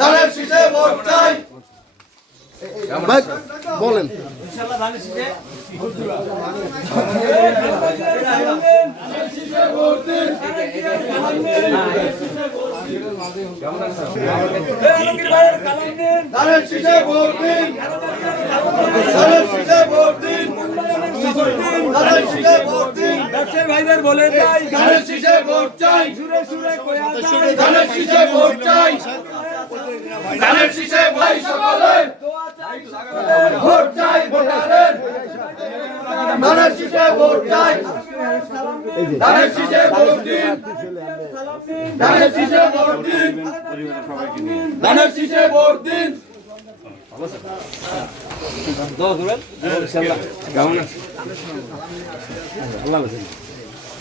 ধানের শীষে ভোট চাই বলেন ধানের শীষে ভোট ভোট ভাইদের বলে যাই ধানের শীষে ভোট চাই। সুরে সুরে কয়া যায়। ধানের শীষে ভোট চাই। ধানের শীষে ভাই সকলের। ভোট চাই ভোটারের। ধানের শীষে ভোট চাই। ধানের শীষে ভোট দিন। ধানের শীষে ভোট দিন। ধানের শীষে ভোট দিন। ফায়াজ ভাই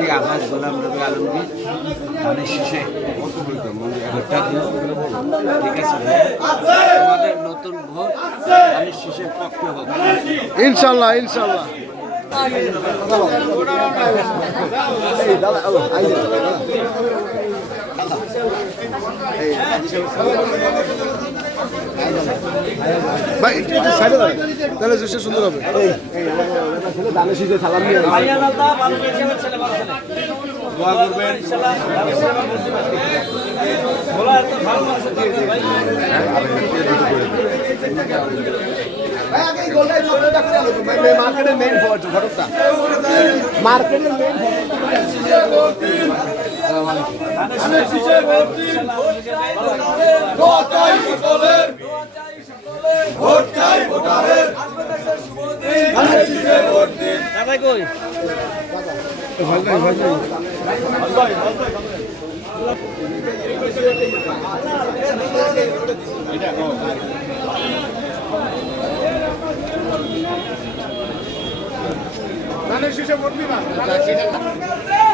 ব্যক্তি আকাশ গোলাম নবী আলমগীর ধানের শীষে ভোটটা দিন ঠিক আছে আমাদের নতুন ভোট ধানের শীষের পক্ষে হোক ইনশাল্লাহ ইনশাল্লাহ। দাদা ভাই সাইডে দাঁড়ান। তাহলে দৃশ্য সুন্দর হবে। দিয়ে করবেন। মার্কেটের মেইন ফটকটা মার্কেটের মেইন ধানের শীষে ভোট দিবা।